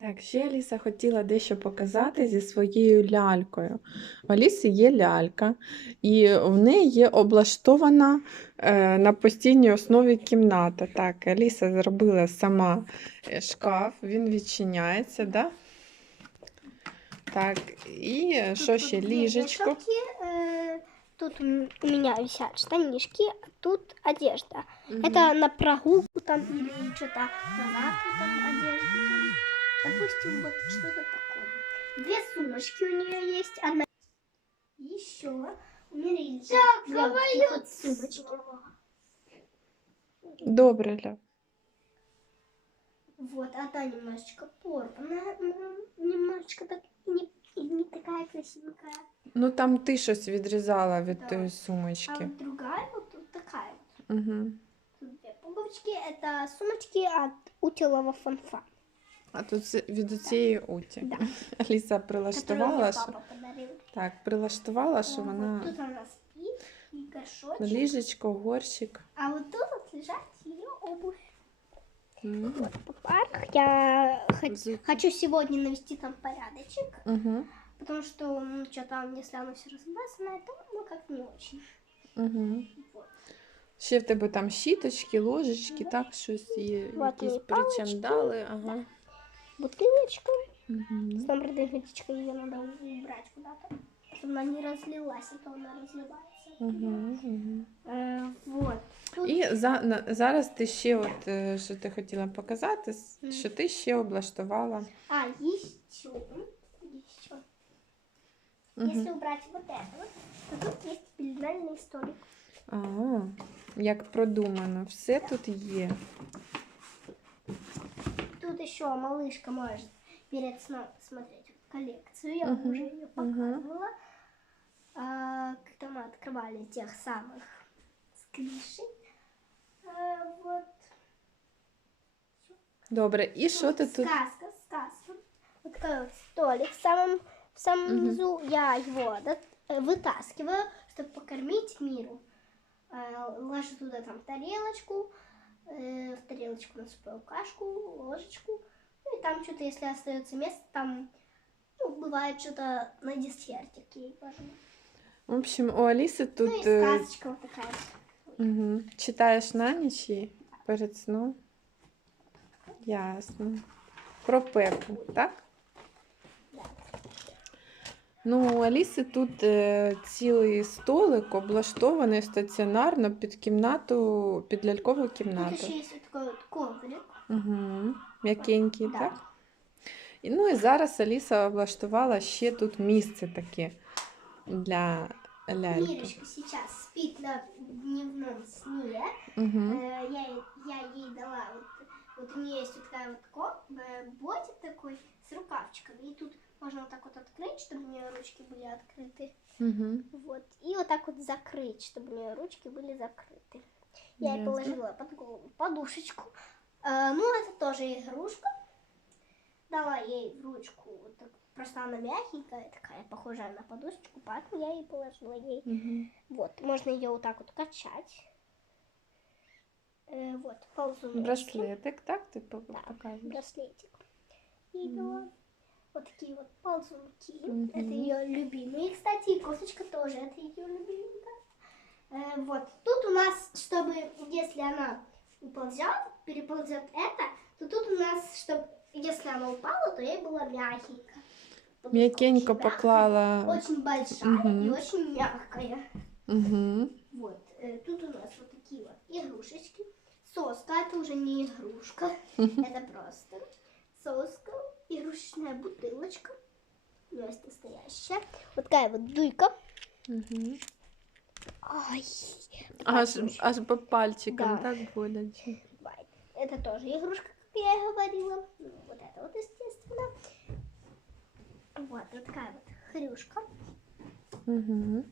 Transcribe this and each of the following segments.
Так, ще Аліса хотіла дещо показати зі своєю лялькою. У Аліси є лялька, і в неї є облаштована е, на постійній основі кімната. Так, Аліса зробила сама е, шкаф, він відчиняється, да? Так, і е, що ще? Ліжечко. э, Тут у м- у меня висят штанишки, а тут одежда. Это на прогулку там или что-то на завтра там одежда. там. Допустим, вот что-то такое. Две сумочки у нее есть. Одна. Еще у меня есть две вот таких вот сумочки. Добре, Ля. Вот, одна немножечко порванная, м, немножечко так и не, и не такая красивенькая. Ну там ти щось відрізала від Да. тої А сумочки. вот другая вот тут такая вот. Угу. Тут две пуговички. Это сумочки от утилова фанфа. А тут від цієї уті. Да. Аліса прилаштувала, що папа так, прилаштувала, що вона Тут спит, и горшочек. ліжечко, горщик. А вот тут вот лежат ее обувь. Угу. Вот парк. Я хот- хочу сегодня навести там порядочек. Угу. Потому что, ну, что там, если оно все разбросанное, то, ну, как не очень. Угу. Вот. Ще в тебе там щіточки, ложечки, так, щось є, Вот якісь мої причандали. Ага Бутылочка. Угу. С номерной водичкой ее надо убрать куда-то. Чтобы она не разлилась, а то она разливается. Угу. Угу. Э, вот. Тут І за, на, зараз ти ще, от, е, що ти хотіла показати, с- Мгм. що ти ще облаштувала. А, еще. Еще. Угу. Если убрать вот это вот, то тут есть пеленальный столик. А, як продумано, все тут є. Тут еще малышка может перед сном смотреть коллекцию. Я Мгм, уже ее показывала. А, когда мы открывали тех самых сквишей. А, вот. Добре, і що ти тут? Сказка, сказка. Вот такой вот столик в самом, в самом Мгм. низу. Я его э, вытаскиваю, чтобы покормить миру. Э, Ложу туда там тарелочку, э, в тарелочку насыпаю кашку, ложечку. Ну и там что-то, если остается место, там ну, бывает что-то на десертик ей положу. В общем, у Аліси Ну тут и е, сказочка вот такая. угу. читаєш на ніч їй перед сном. Ясно. Про Пепу, так? Ну, у Аліси тут е, цілий столик облаштований стаціонарно під кімнату, під лялькову кімнату. есть вот такой вот коврик. Угу. М'якенький, Да. так? І, ну і зараз Аліса облаштувала ще тут місце таке для ляльки. Мирочка сейчас спит на дневном сне. Угу. Э, я, ей- я ей дала, вот, вот у нее есть вот такая вот ко- э, ботик такой с рукавчиками, и тут можно вот так вот открыть, чтобы у нее ручки были открыты, Угу. вот, и вот так вот закрыть, чтобы у нее ручки были закрыты. Я ей положила под голову подушечку, Э, ну это тоже игрушка, дала ей в ручку, вот так, просто она мягенькая, такая, похожая на подушечку, поэтому я ей положила ей Угу. вот, можно ее вот так вот качать. Э, вот, ползуночки. Браслетик, так? По- Да, показуєш? Браслетик. И Мгм. дала вот такие вот ползунки. Это ее любимые. Кстати, и кофточка тоже, это ее любименькая. Э, вот, тут у нас, чтобы, если она уползет, переползет это, то тут у нас, чтобы, если она упала, то ей было мягенько. Вот да. поклала. Очень большая Мгм. и очень мягкая. Угу. Вот, э, тут у нас вот такие вот игрушечки. Соска, это уже не игрушка, это просто соска, игрушечная бутылочка. У нее есть настоящая. Вот такая вот дуйка. Угу. Ай, Аж, аж по пальчикам, Да. так бывает. Это тоже игрушка, как я и говорила. Ну, Вот это вот, естественно. Вот, вот такая вот хрюшка. Угу.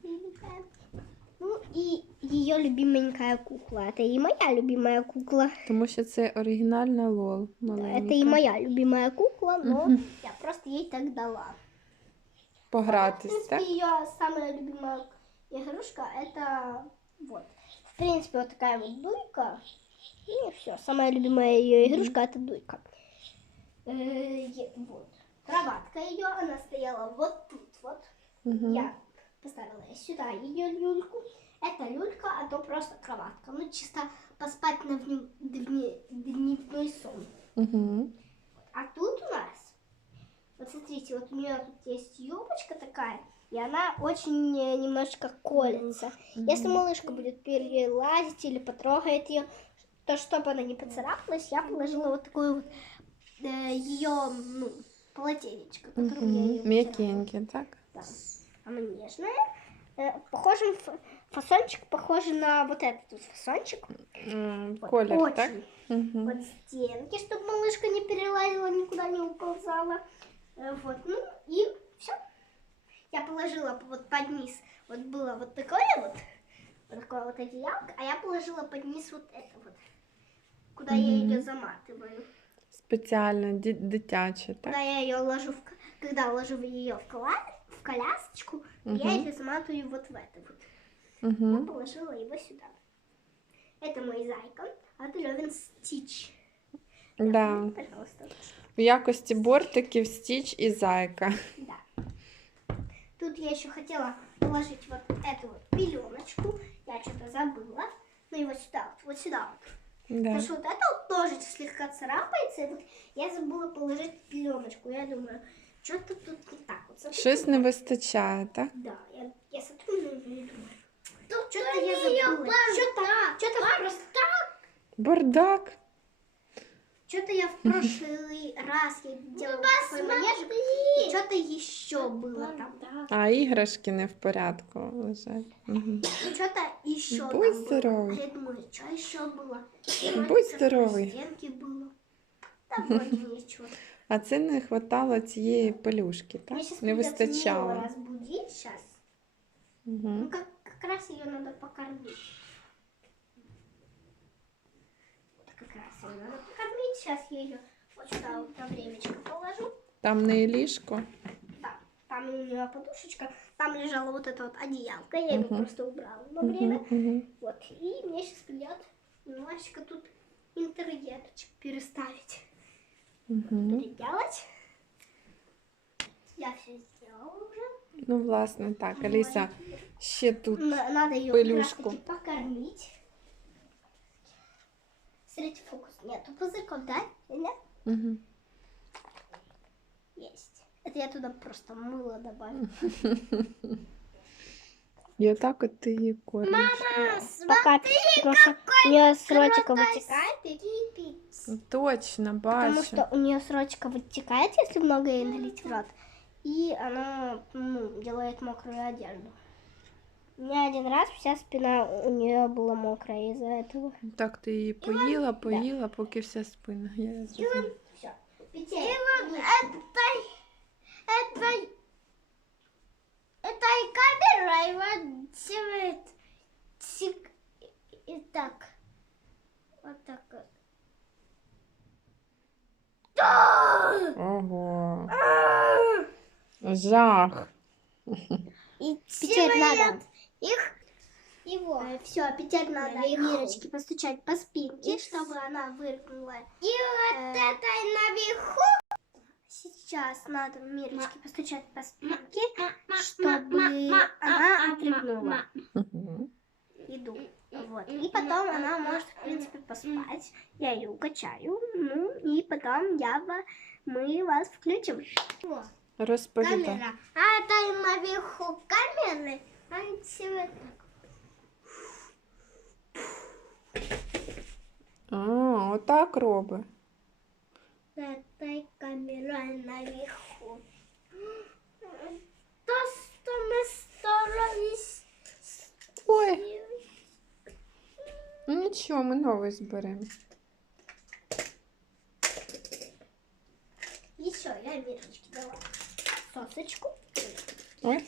Ну и ее любименькая кукла. Это и моя любимая кукла. Тому що це оригінальна лол. Маленька. Это и моя любимая кукла, но я просто ей так дала. В Погратись, принципе, так? ее самая любимая игрушка это вот. В принципе, вот такая вот дуйка. И все. Самая любимая ее игрушка это дуйка. Э, е- вот. Кроватка ее, она стояла вот тут вот. Я поставила сюда ее люльку. Это люлька, а то просто кроватка. Ну, чисто поспать на вни- дни- дневной сон. Угу. А тут у нас, вот смотрите, вот у нее тут есть юбочка такая, и она очень э, немножечко колется. Если малышка будет перелазить или потрогает ее, то чтобы она не поцарапалась, я положила вот такую вот ее, ну, полотенечко, которым я ее М'якенькі, так? да. Она нежная. Э, Похожий ф- фасончик, похожий на вот этот вот фасончик. М, Вот, Колір, очень. так? Угу. Вот стенки, чтобы малышка не перелазила, никуда не уползала. Э, Вот, ну и все. Я положила вот под низ, вот было вот такое вот, вот такое вот одеялко, а я положила под низ вот это вот, куда я Мгм. ее заматываю. Спеціально ді- дитяче, так? Когда я ее ложу, в, к- когда ложу ее в, кола, в колясочку, я Мгм. ее заматываю вот в это вот. Я Угу. положила его сюда. Это мой зайка, а это Левин Стич. Да. Пожалуйста. В якості бортиків стіч і зайка. Да. Тут я еще хотела положить вот эту вот пеленочку. Я что-то забыла. Ну и вот сюда, вот, вот сюда вот. Да. Потому что вот это вот тоже слегка царапается. И вот я забыла положить пеленочку. Я думаю, что-то тут не так. Вот смотрите. Щось не вистачає, так? Да, я, я смотрю Бардак. Что-то я в прошлый раз я делала свой манежик, и что-то еще было там. А іграшки не в порядку лежать. Угу. Что-то еще там Будь было. здоровый. А я думаю, что еще было? Будь здоровый. Стенки было. Да вроде ничего. А це не хватало цієї пелюшки, так? Мне сейчас Не вистачало. разбудить сейчас. Угу. Ну, как, как раз ее надо покормить. Ее надо покормить. Сейчас я ее вот сюда вот на времечко положу. Там не ліжко. Да, там у нее подушечка, там лежала вот эта вот одеялка, я его Мгм. просто убрала на время. Угу. Угу. Вот, и мне сейчас придет немножечко тут интерьерчик переставить, Угу. переделать. Я все сделала уже. Ну, власне, так, Аліса, ще тут. Надо ее пылюшку. покормить. Смотрите, фокус нету пузырьков, да? Нет? Угу. Есть. Это я туда просто мыло добавила. І отак от ти її кормиш. Пока, потому что у нее срочка вытекает. Точно, Потому бачу. что у нее срочка вытекает, если много ей налить в рот. И она ну, делает мокрую одежду. У меня один раз вся спина у нее была мокрая из-за этого. Так ти її поїла, поїла, поки вся спина. Я зрозуміла. Все. И вот этой, этой, этой камерой вот делает тик и так. Вот так вот. Ого. Жах. И теперь надо их? Его. Все, теперь надо Мирочке постучать по спинке, чтобы она выркнула. И вот этой наверху. Сейчас надо Мирочке постучать по спинке, чтобы она отрыгнула еду. Вот. И потом она может, в принципе, поспать. Я ее укачаю. Ну, и потом я, ва- мы вас включим. Розповідай. А это наверху камеры. Антивет. А, отак робить. этой камерой наверху. То, что мы старались. Ой, ну нічого, ми новий зберемо. Еще я Мирочке дала сосочку. Ой,